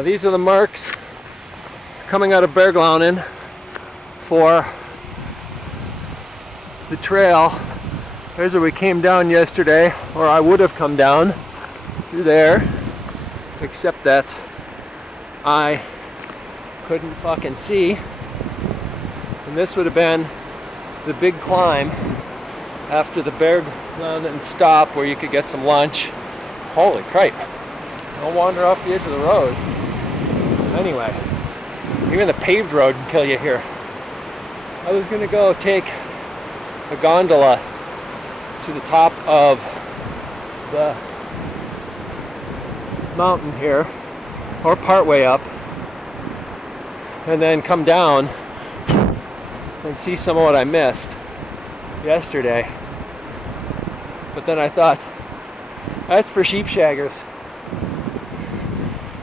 These are the marks coming out of Burglaunen for the trail. There's where we came down yesterday, or I would have come down through there, except that I couldn't fucking see. And this would have been the big climb after the Burglaunen stop where you could get some lunch. Holy crap. Don't wander off the edge of the road. Anyway, even the paved road can kill you here. I was gonna go take a gondola to the top of the mountain here, or part way up, and then come down and see some of what I missed yesterday. But then I thought, that's for sheep shaggers.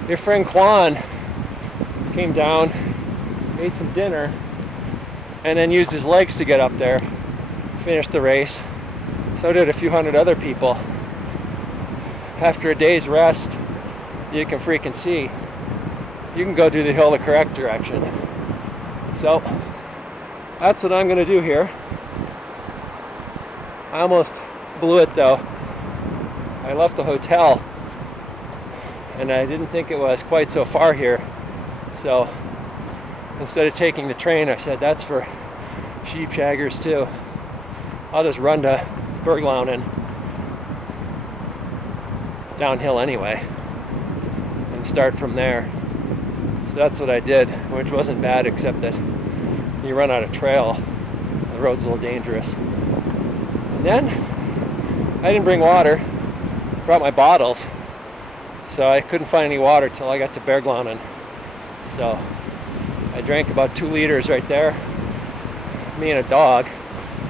Your friend Quan came down, ate some dinner, and then used his legs to get up there, finished the race. So did a few hundred other people. After a day's rest, you can freaking see. You can go do the hill the correct direction. So that's what I'm gonna do here. I almost blew it though. I left the hotel and I didn't think it was quite so far here. So instead of taking the train, I said that's for sheep shaggers too. I'll just run to Burglaunen. It's downhill anyway, and start from there. So that's what I did, which wasn't bad, except that you run out of trail. The road's a little dangerous. And then I didn't bring water. Brought my bottles, so I couldn't find any water till I got to Burglaunen. So I drank about 2 liters right there, me and a dog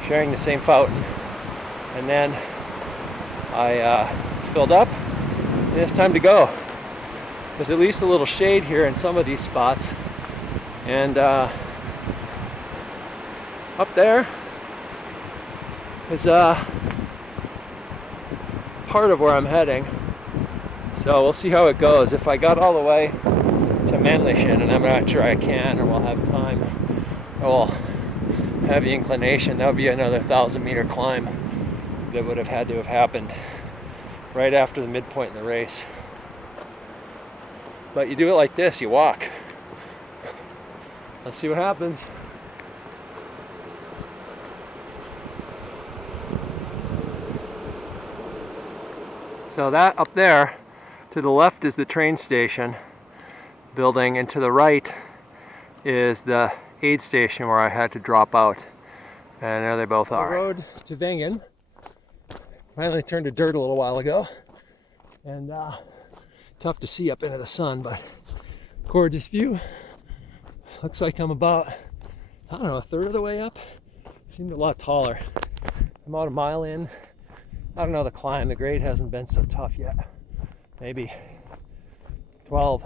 sharing the same fountain, and then I filled up, and it's time to go. There's at least a little shade here in some of these spots, and up there is part of where I'm heading. So we'll see how it goes. If I got all the way to Maennlichen, and I'm not sure I can or will have time, or will have the inclination, that would be another 1,000-meter climb that would have had to have happened right after the midpoint in the race. But you do it like this, you walk. Let's see what happens. So that up there, to the left is the train station building, and to the right is the aid station where I had to drop out. And there they both are. The road to Wengen finally turned to dirt a little while ago, and tough to see up into the sun, but gorgeous view. Looks like I'm about, I don't know, a third of the way up. Seemed a lot taller. I'm about a mile in. I don't know the climb, the grade hasn't been so tough yet. Maybe 12,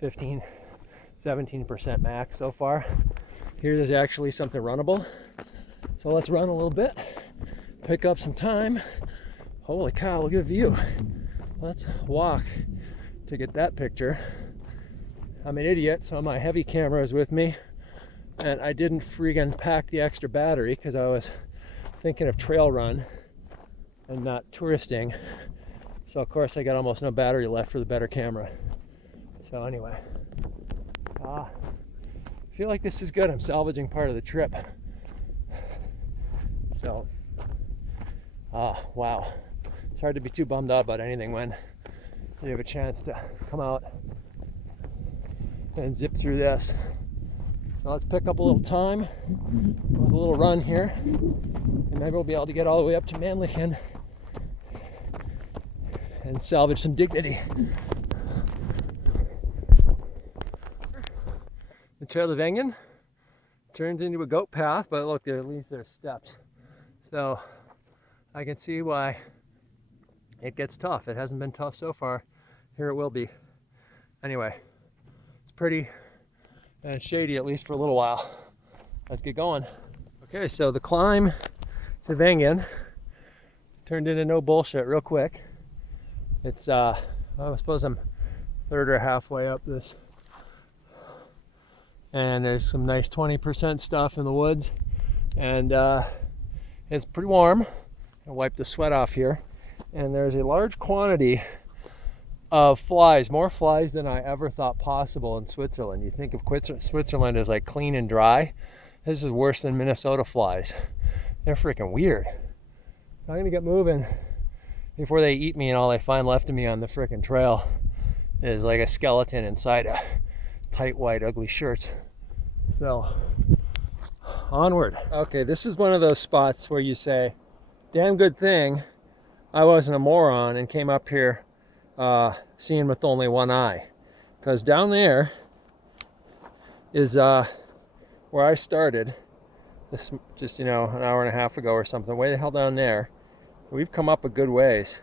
15, 17% max so far. Here there's actually something runnable. So let's run a little bit, pick up some time. Holy cow, look at the view. Let's walk to get that picture. I'm an idiot, so my heavy camera is with me, and I didn't friggin' pack the extra battery because I was thinking of trail run and not touristing. So of course I got almost no battery left for the better camera. So anyway, I feel like this is good. I'm salvaging part of the trip. So, wow. It's hard to be too bummed out about anything when you have a chance to come out and zip through this. So let's pick up a little time with a little run here, and maybe we'll be able to get all the way up to Maennlichen and salvage some dignity. The trail of Wengen turns into a goat path, but look, there at least there's steps. So I can see why it gets tough. It hasn't been tough so far. Here it will be. Anyway, it's pretty and shady, at least for a little while. Let's get going. Okay, so the climb to Wengen turned into no bullshit real quick. It's I suppose I'm third or halfway up this. And there's some nice 20% stuff in the woods. And it's pretty warm. I'll wipe the sweat off here. And there's a large quantity of flies, more flies than I ever thought possible in Switzerland. You think of Switzerland as like clean and dry. This is worse than Minnesota flies. They're freaking weird. I'm gonna get moving before they eat me and all they find left of me on the freaking trail is like a skeleton inside a tight white ugly shirt. So onward. Okay, this is one of those spots where you say, damn good thing I wasn't a moron and came up here seeing with only one eye, because down there is where I started this just an hour and a half ago or something. Way the hell down there. We've come up a good ways.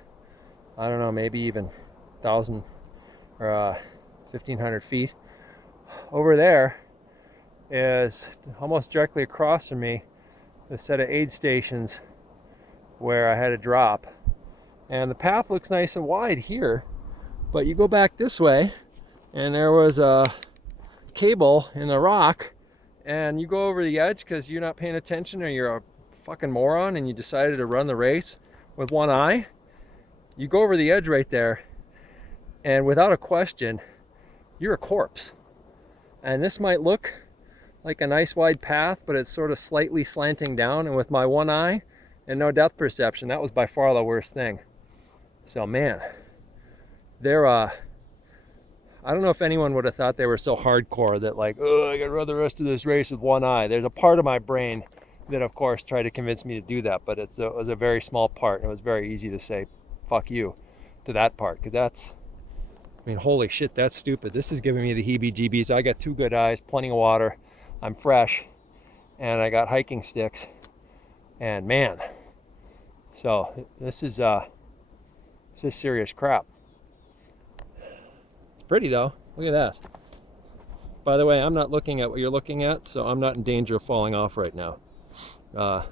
I don't know, maybe even 1,000 or 1,500 feet. Over there is almost directly across from me a set of aid stations where I had to drop. And the path looks nice and wide here, but you go back this way and there was a cable in the rock, and you go over the edge because you're not paying attention or you're a fucking moron and you decided to run the race with one eye. You go over the edge right there and without a question, you're a corpse. And this might look like a nice wide path, but it's sort of slightly slanting down, and with my one eye and no depth perception, that was by far the worst thing. So man, I don't know if anyone would have thought they were so hardcore that like, oh, I gotta run the rest of this race with one eye. There's a part of my brain that of course tried to convince me to do that, but it was a very small part, and it was very easy to say fuck you to that part, because that's, I mean, holy shit, that's stupid. This is giving me the heebie-jeebies. I got two good eyes, plenty of water, I'm fresh, and I got hiking sticks, and man, so this is serious crap. It's pretty though. Look at that. By the way, I'm not looking at what you're looking at, so I'm not in danger of falling off right now. But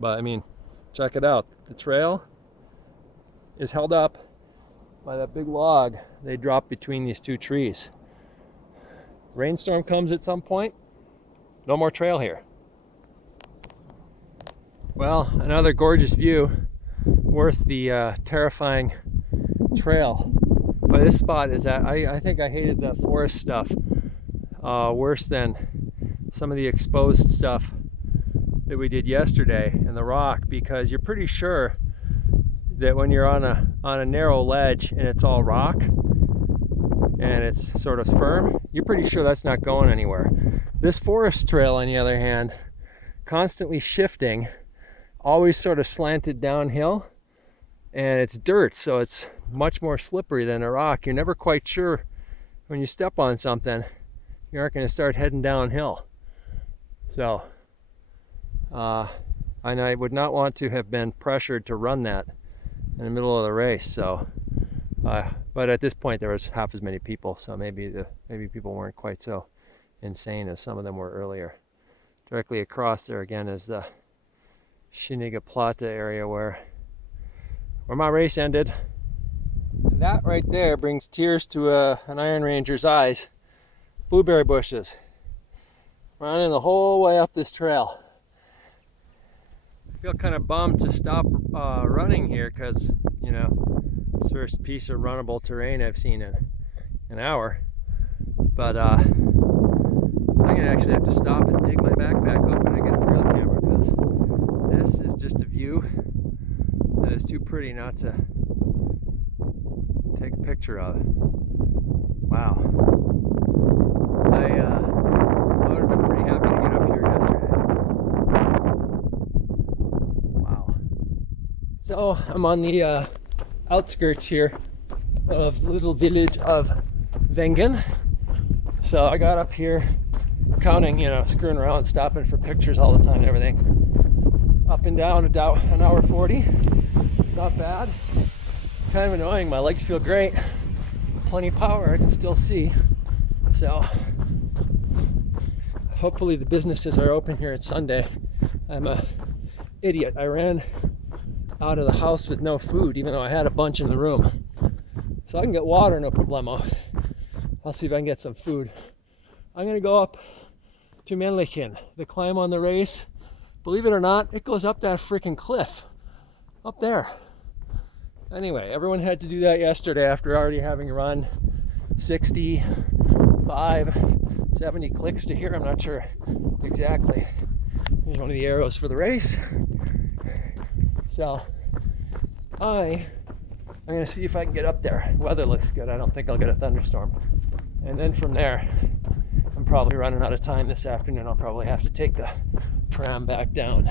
I mean, check it out. The trail is held up by that big log they dropped between these two trees. Rainstorm comes at some point, no more trail here. Well, another gorgeous view, worth the terrifying trail. But this spot is at, I think I hated the forest stuff worse than some of the exposed stuff that we did yesterday in the rock, because you're pretty sure that when you're on a narrow ledge and it's all rock and it's sort of firm, you're pretty sure that's not going anywhere. This forest trail, on the other hand, constantly shifting, always sort of slanted downhill, and it's dirt, so it's much more slippery than a rock. You're never quite sure when you step on something you aren't going to start heading downhill. So and I would not want to have been pressured to run that in the middle of the race. So but at this point there was half as many people, so maybe people weren't quite so insane as some of them were earlier. Directly across there again is the Schöne Platte area where my race ended. And that right there brings tears to an Iron Ranger's eyes. Blueberry bushes running the whole way up this trail. I feel kind of bummed to stop running here, because it's the first piece of runnable terrain I've seen in an hour. But I'm gonna actually have to stop and dig my backpack open and get the real camera, because this is just a view that is too pretty not to take a picture of. Wow. I would have been pretty happy to get up here yesterday. Wow. So I'm on the outskirts here of the little village of Wengen. So I got up here counting, screwing around, stopping for pictures all the time and everything. Up and down about an hour 40. Not bad. Kind of annoying. My legs feel great. Plenty of power. I can still see. So hopefully the businesses are open here. It's Sunday. I'm a idiot. I ran out of the house with no food, even though I had a bunch in the room. So I can get water, no problemo. I'll see if I can get some food. I'm gonna go up to Maennlichen. The climb on the race, believe it or not, it goes up that freaking cliff up there. Anyway, everyone had to do that yesterday after already having run 65, 70 clicks to here. I'm not sure exactly. Here's one of the arrows for the race. So I'm gonna see if I can get up there. Weather looks good. I don't think I'll get a thunderstorm. And then from there, I'm probably running out of time this afternoon. I'll probably have to take the tram back down.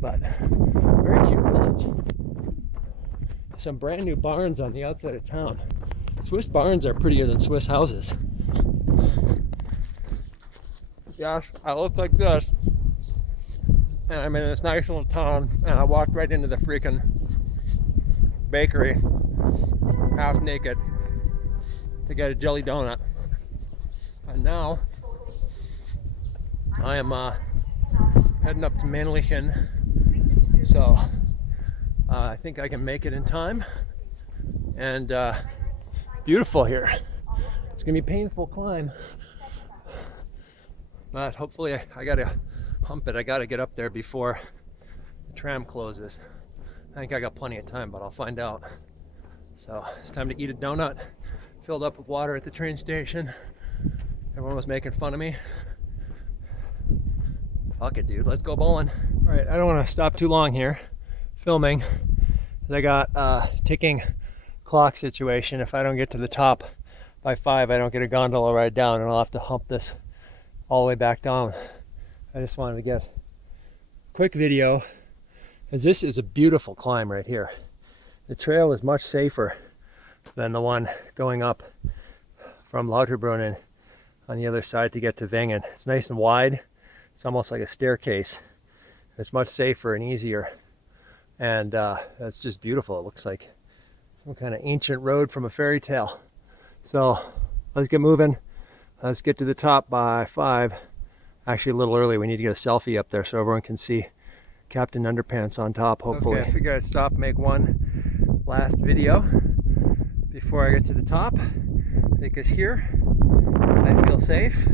But very cute village. Some brand new barns on the outside of town. Swiss barns are prettier than Swiss houses. Yes, I look like this. And I'm in this nice little town, and I walked right into the freaking bakery, half naked, to get a jelly donut. And now I am heading up to Maennlichen, so I think I can make it in time. And it's beautiful here. It's gonna be a painful climb, but hopefully I gotta pump it. I gotta get up there before the tram closes. I think I got plenty of time, but I'll find out. So it's time to eat a donut. Filled up with water at the train station. Everyone was making fun of me. Fuck it, dude. Let's go bowling. All right, I don't want to stop too long here filming. I got a ticking clock situation. If I don't get to the top by 5, I don't get a gondola ride down, and I'll have to hump this all the way back down. I just wanted to get a quick video, as this is a beautiful climb right here. The trail is much safer than the one going up from Burglaunen on the other side to get to Wengen. It's nice and wide. It's almost like a staircase. It's much safer and easier, and it's just beautiful. It looks like some kind of ancient road from a fairy tale. So let's get moving. Let's get to the top by 5. Actually a little early. We need to get a selfie up there so everyone can see Captain Underpants on top, hopefully. Okay, I figured I'd stop and make one last video before I get to the top, because here I feel safe,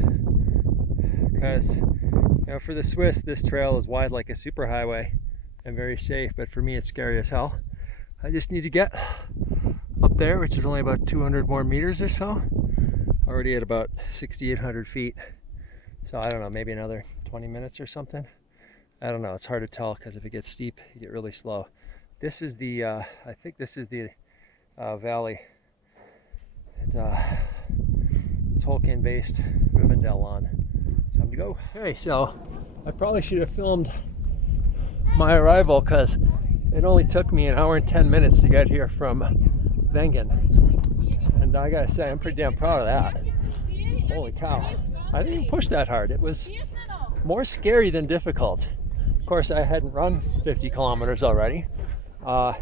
because for the Swiss this trail is wide like a superhighway and very safe, but for me it's scary as hell. I just need to get up there, which is only about 200 more meters or so. Already at about 6,800 feet. So I don't know, maybe another 20 minutes or something. I don't know, it's hard to tell because if it gets steep, you get really slow. This is the, I think this is the valley. It's Tolkien-based Burglaunen. Time to go. Okay, so I probably should have filmed my arrival, because it only took me 1 hour and 10 minutes to get here from Wengen. And I gotta say, I'm pretty damn proud of that. Holy cow. I didn't even push that hard. It was more scary than difficult. Of course, I hadn't run 50 kilometers already.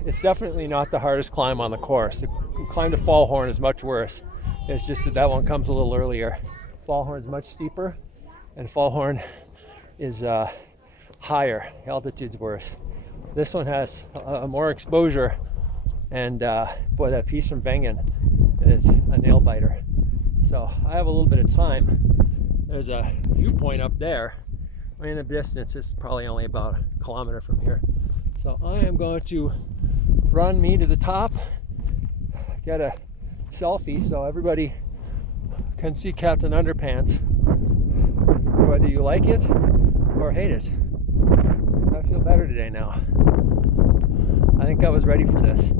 It's definitely not the hardest climb on the course. The climb to Fallhorn is much worse. It's just that that one comes a little earlier. Fallhorn is much steeper, and Fallhorn is higher. The altitude's worse. This one has more exposure, and boy, that piece from Wengen is a nail biter. So I have a little bit of time. There's a viewpoint up there. I mean, the distance is probably only about a kilometer from here. So I am going to run me to the top, get a selfie so everybody can see Captain Underpants, whether you like it or hate it. I feel better today now. I think I was ready for this.